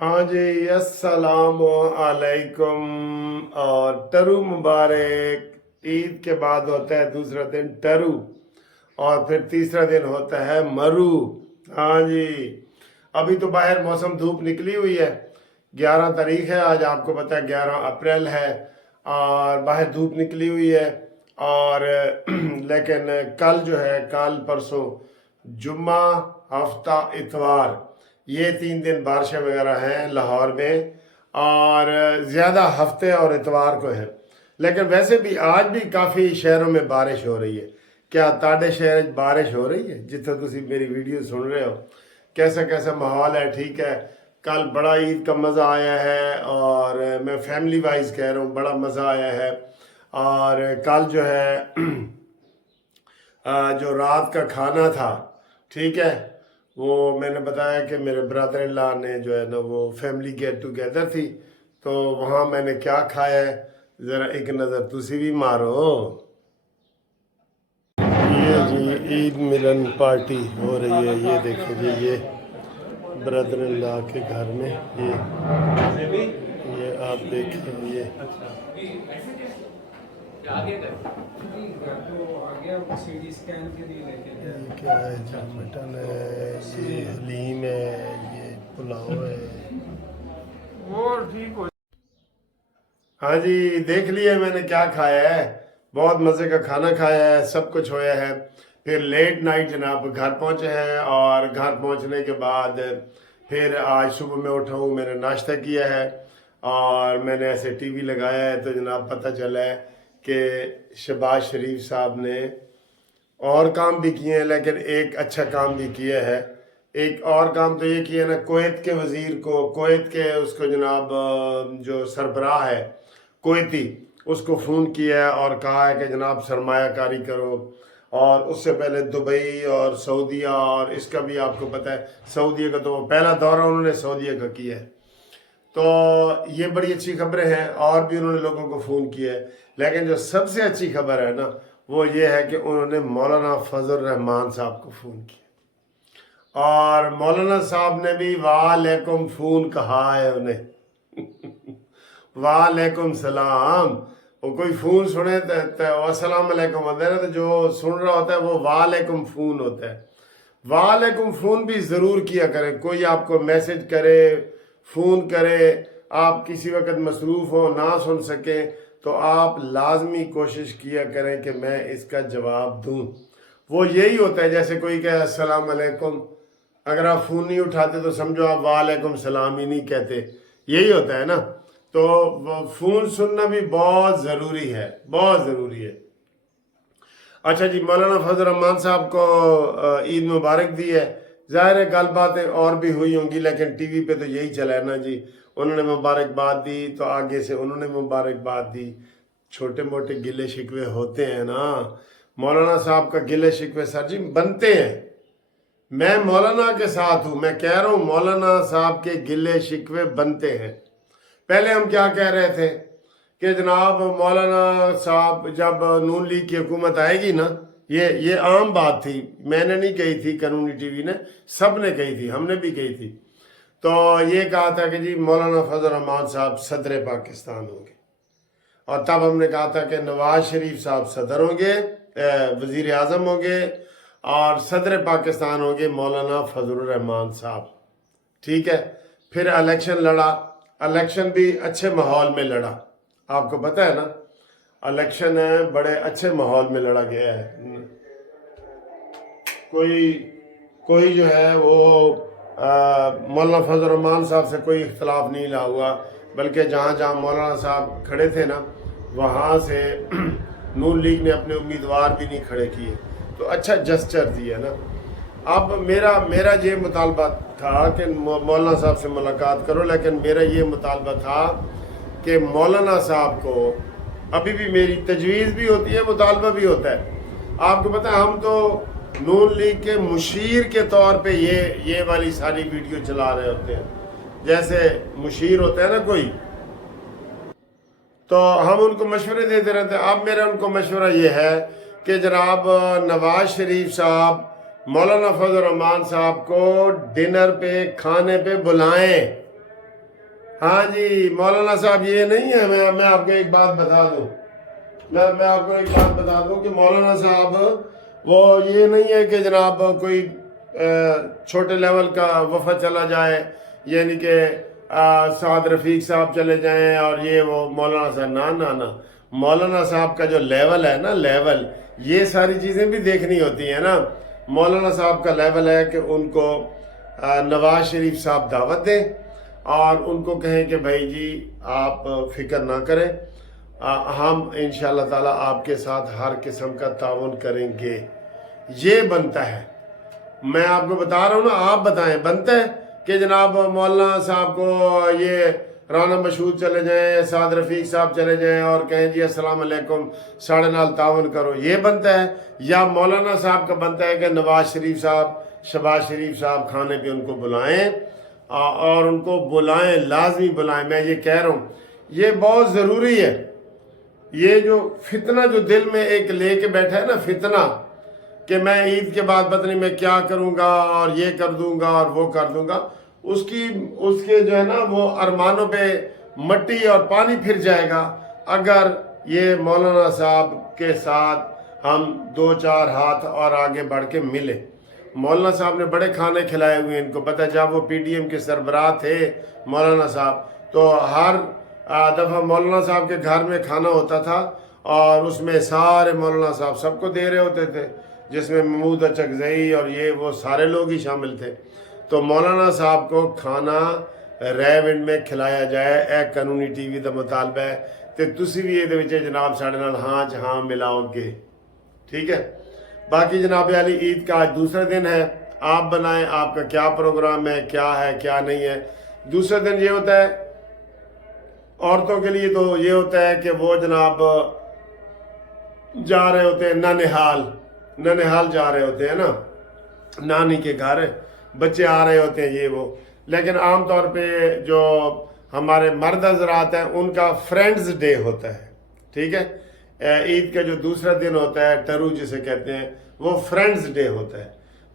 हाँ जी, अस्सलाम वालेकुम। और टरू मुबारक। ईद के बाद होता है दूसरा दिन टरू, और फिर तीसरा दिन होता है मरू। हाँ जी। अभी तो बाहर मौसम धूप निकली हुई है। 11 तारीख है आज, आपको पता है 11 अप्रैल है, और बाहर धूप निकली हुई है। और लेकिन कल जो है, कल परसों जुम्मा, हफ्ता, इतवार, ये 3 दिन बारिशें वगैरह हैं लाहौर में। और ज़्यादा हफ्ते और इतवार को है। लेकिन वैसे भी आज भी काफ़ी शहरों में बारिश हो रही है। क्या ताड़े शहर च बारिश हो रही है जिथे तुसी मेरी वीडियो सुन रहे हो? कैसा कैसा माहौल है? ठीक है। कल बड़ा ईद का मज़ा आया है, और मैं फैमिली वाइज कह रहा हूँ, बड़ा मज़ा आया है। और कल जो है जो रात का खाना था, ठीक है, वो मैंने बताया कि मेरे ब्रदर इन लॉ ने जो है ना, वो फैमिली गेट टुगेदर थी, तो वहाँ मैंने क्या खाया है, ज़रा एक नज़र तुसी भी मारो। ये जी ईद मिलन पार्टी हो रही है, ये देखो जी, ये ब्रदर इन लॉ के घर में, ये आप देखें, ये क्या है जी, मटन है, ये हलीम है, ये पुलाव है। हाँ जी, देख लिया मैंने क्या खाया है। बहुत मज़े का खाना खाया है, सब कुछ होया है। फिर लेट नाइट जनाब घर पहुँचे हैं, और घर पहुँचने के बाद फिर आज सुबह में उठा हूँ, मैंने नाश्ता किया है, और मैंने ऐसे टीवी लगाया है, तो जनाब पता चला है कि शहबाज शरीफ साहब ने और काम भी किए हैं, लेकिन एक अच्छा काम भी किया है। एक और काम तो ये किया ना, कुवैत के वज़ीर को, कुवैत के उसको जनाब जो सरबराह है कुवैती, उसको फ़ोन किया है और कहा है कि जनाब सरमायाकारी करो। और उससे पहले दुबई और सऊदीया, और इसका भी आपको पता है, सऊदीया का तो पहला दौरा उन्होंने सऊदीया का किया है। तो ये बड़ी अच्छी खबरें हैं, और भी उन्होंने लोगों को फ़ोन किया है। लेकिन जो सबसे अच्छी खबर है ना, वो ये है कि उन्होंने मौलाना फजल रहमान साहब को फ़ोन किया, और मौलाना साहब ने भी वालेकुम फ़ोन कहा है उन्हें। वालेकुम सलाम। वो कोई फ़ोन सुने तो अस्सलाम अलैकुम होता है ना, तो जो सुन रहा होता है वो वालेकुम फ़ोन होता है। वालेकुम फ़ोन भी ज़रूर किया करें। कोई आपको मैसेज करे, फ़ोन करे, आप किसी वक्त मसरूफ़ हो, ना सुन सकें, तो आप लाजमी कोशिश किया करें कि मैं इसका जवाब दूं। वो यही होता है, जैसे कोई कहे अस्सलाम वालेकुम, अगर आप फ़ोन नहीं उठाते तो समझो आप वालेकुम सलाम ही नहीं कहते। यही होता है ना। तो फ़ोन सुनना भी बहुत ज़रूरी है, बहुत ज़रूरी है। अच्छा जी, मौलाना फजल रहमान साहब को ईद मुबारक दी है। ज़ाहिर है गल बातें और भी हुई होंगी, लेकिन टीवी पे तो यही चला है ना जी। उन्होंने मुबारकबाद दी तो आगे से उन्होंने मुबारकबाद दी। छोटे मोटे गिले शिकवे होते हैं ना। मौलाना साहब का गिले शिकवे सर जी बनते हैं। मैं मौलाना के साथ हूँ, मैं कह रहा हूँ मौलाना साहब के गिले शिकवे बनते हैं। पहले हम क्या कह रहे थे कि जनाब मौलाना साहब जब नून लीग की हुकूमत आएगी ना, ये आम बात थी, मैंने नहीं कही थी, कानूनी टीवी ने, सब ने कही थी, हमने भी कही थी। तो ये कहा था कि जी मौलाना फजल रहमान साहब सदर पाकिस्तान होंगे, और तब हमने कहा था कि नवाज शरीफ साहब सदर होंगे, वज़ीर आज़म होंगे, और सदर पाकिस्तान होंगे मौलाना फजल रहमान साहब। ठीक है। फिर इलेक्शन लड़ा, इलेक्शन भी अच्छे माहौल में लड़ा, आपको पता है ना। इलेक्शन है बड़े अच्छे माहौल में लड़ा गया है। कोई कोई जो है वो मौलाना फजल रहमान साहब से कोई इख्तलाफ नहीं ला हुआ, बल्कि जहाँ जहाँ मौलाना साहब खड़े थे ना, वहाँ से नून लीग ने अपने उम्मीदवार भी नहीं खड़े किए। तो अच्छा जस्चर दिया ना। अब मेरा मेरा ये मुतालबा था कि मौलाना साहब से मुलाकात करो, लेकिन मेरा ये मुतालबा था कि मौलाना साहब को, अभी भी मेरी तजवीज़ भी होती है, मुतालबा भी होता है। आपको पता है हम तो नून लीग के मुशीर के तौर पे ये वाली सारी वीडियो चला रहे होते हैं। जैसे मुशीर होता है ना कोई, तो हम उनको मशवरे देते रहते हैं। अब मेरा उनको मशवरा ये है कि जनाब नवाज शरीफ साहब मौलाना फजल रहमान साहब को डिनर पे, खाने पे बुलाएं। ہاں جی مولانا صاحب یہ نہیں ہے، میں آپ کو ایک بات بتا دوں، میں آپ کو ایک بات بتا دوں کہ مولانا صاحب وہ یہ نہیں ہے کہ جناب کوئی چھوٹے لیول کا وفد چلا جائے، یعنی کہ سعد رفیق صاحب چلے جائیں اور یہ وہ مولانا صاحب، نہ مولانا صاحب کا جو لیول ہے نا، لیول یہ ساری چیزیں بھی دیکھنی ہوتی ہیں نا۔ مولانا صاحب کا لیول ہے کہ ان کو نواز شریف صاحب دعوت دیں اور ان کو کہیں کہ بھائی جی آپ فکر نہ کریں، ہم انشاءاللہ تعالی آپ کے ساتھ ہر قسم کا تعاون کریں گے، یہ بنتا ہے۔ میں آپ کو بتا رہا ہوں نا، آپ بتائیں بنتا ہے کہ جناب مولانا صاحب کو یہ رانا مشہود چلے جائیں، سعد رفیق صاحب چلے جائیں اور کہیں جی السلام علیکم ساڑھے نال تعاون کرو، یہ بنتا ہے؟ یا مولانا صاحب کا بنتا ہے کہ نواز شریف صاحب، شہباز شریف صاحب کھانے پہ ان کو بلائیں اور ان کو بلائیں، لازمی بلائیں۔ میں یہ کہہ رہا ہوں یہ بہت ضروری ہے۔ یہ جو فتنہ جو دل میں ایک لے کے بیٹھا ہے نا، فتنہ کہ میں عید کے بعد پتہ نہیں میں کیا کروں گا اور یہ کر دوں گا اور وہ کر دوں گا، اس کے جو ہے نا وہ ارمانوں پہ مٹی اور پانی پھر جائے گا اگر یہ مولانا صاحب کے ساتھ ہم دو چار ہاتھ اور آگے بڑھ کے ملے۔ مولانا صاحب نے بڑے کھانے کھلائے ہوئے، ان کو پتہ ہے جب وہ پی ڈی ایم کے سربراہ تھے مولانا صاحب، تو ہر دفعہ مولانا صاحب کے گھر میں کھانا ہوتا تھا اور اس میں سارے مولانا صاحب سب کو دے رہے ہوتے تھے، جس میں محمود اچکزئی اور یہ وہ سارے لوگ ہی شامل تھے۔ تو مولانا صاحب کو کھانا ریونڈ میں کھلایا جائے، اے قانونی ٹی وی کا مطالبہ ہے کہ تسی بھی یہ جناب ساڑھے نال ہاں ملاؤ گے، ٹھیک ہے۔ باقی جناب علی عید کا آج دوسرا دن ہے، آپ بنائیں آپ کا کیا پروگرام ہے، کیا نہیں ہے۔ دوسرا دن یہ ہوتا ہے عورتوں کے لیے، تو یہ ہوتا ہے کہ وہ جناب جا رہے ہوتے ہیں ننہال جا رہے ہوتے ہیں نا، نانی کے گھر بچے آ رہے ہوتے ہیں یہ وہ۔ لیکن عام طور پہ جو ہمارے مرد حضرات ہیں ان کا فرینڈز ڈے ہوتا ہے، ٹھیک ہے۔ عید کا جو دوسرا دن ہوتا ہے ٹرو جسے کہتے ہیں، وہ فرینڈز ڈے ہوتا ہے۔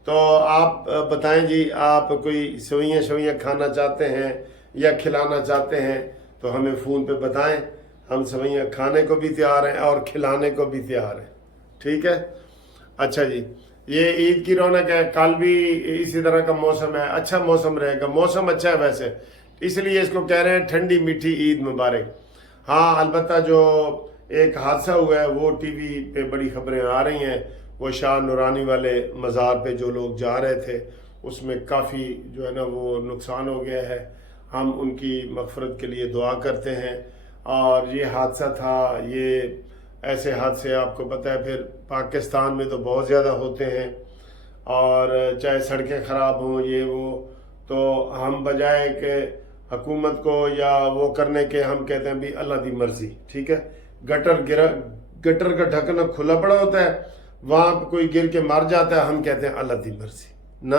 تو آپ بتائیں جی، آپ کوئی سوئیاں کھانا چاہتے ہیں یا کھلانا چاہتے ہیں تو ہمیں فون پہ بتائیں، ہم سوئیاں کھانے کو بھی تیار ہیں اور کھلانے کو بھی تیار ہیں، ٹھیک ہے۔ اچھا جی، یہ عید کی رونق ہے، کل بھی اسی طرح کا موسم ہے، اچھا موسم رہے گا، موسم اچھا ہے ویسے، اس لیے اس کو کہہ رہے ہیں ٹھنڈی میٹھی عید مبارک۔ ہاں البتہ جو ایک حادثہ ہوا ہے وہ ٹی وی پہ بڑی خبریں آ رہی ہیں، وہ شاہ نورانی والے مزار پہ جو لوگ جا رہے تھے اس میں کافی جو ہے نا وہ نقصان ہو گیا ہے، ہم ان کی مغفرت کے لیے دعا کرتے ہیں۔ اور یہ حادثہ تھا، یہ ایسے حادثے آپ کو پتہ ہے پھر پاکستان میں تو بہت زیادہ ہوتے ہیں، اور چاہے سڑکیں خراب ہوں یہ وہ، تو ہم بجائے کہ حکومت کو یا وہ کرنے کے ہم کہتے ہیں بھی اللہ دی مرضی، ٹھیک ہے۔ گٹر کا ڈھکنا کھلا پڑا ہوتا ہے، وہاں پہ کوئی گر کے مر جاتا ہے، ہم کہتے ہیں اللہ دی مرضی نہ۔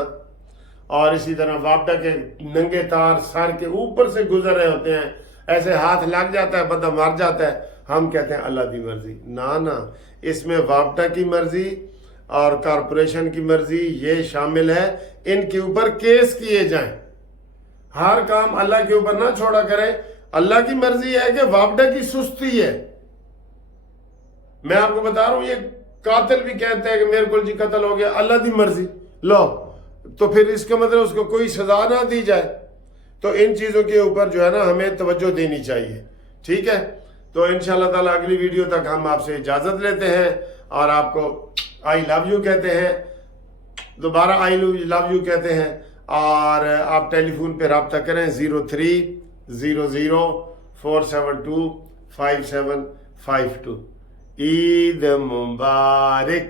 اور اسی طرح وابڈا کے ننگے تار سر کے اوپر سے گزر رہے ہوتے ہیں، ایسے ہاتھ لگ جاتا ہے بندہ مر جاتا ہے، ہم کہتے ہیں اللہ دی مرضی نہ۔ اس میں وابڈا کی مرضی اور کارپوریشن کی مرضی یہ شامل ہے، ان کے اوپر کیس کیے جائیں، ہر کام اللہ کے اوپر نہ چھوڑا کریں۔ اللہ کی مرضی ہے کہ وابڈا کی سستی ہے۔ میں آپ کو بتا رہا ہوں، یہ قاتل بھی کہتا ہے کہ میرے کو جی قتل ہو گیا، اللہ دی مرضی لو، تو پھر اس کا مطلب اس کو کوئی سزا نہ دی جائے۔ تو ان چیزوں کے اوپر جو ہے نا ہمیں توجہ دینی چاہیے، ٹھیک ہے۔ تو انشاءاللہ تعالی اگلی ویڈیو تک ہم آپ سے اجازت لیتے ہیں اور آپ کو آئی لو یو کہتے ہیں، دوبارہ آئی لو یو کہتے ہیں، اور آپ ٹیلی فون پہ رابطہ کریں 0300472572۔ عید مبارک۔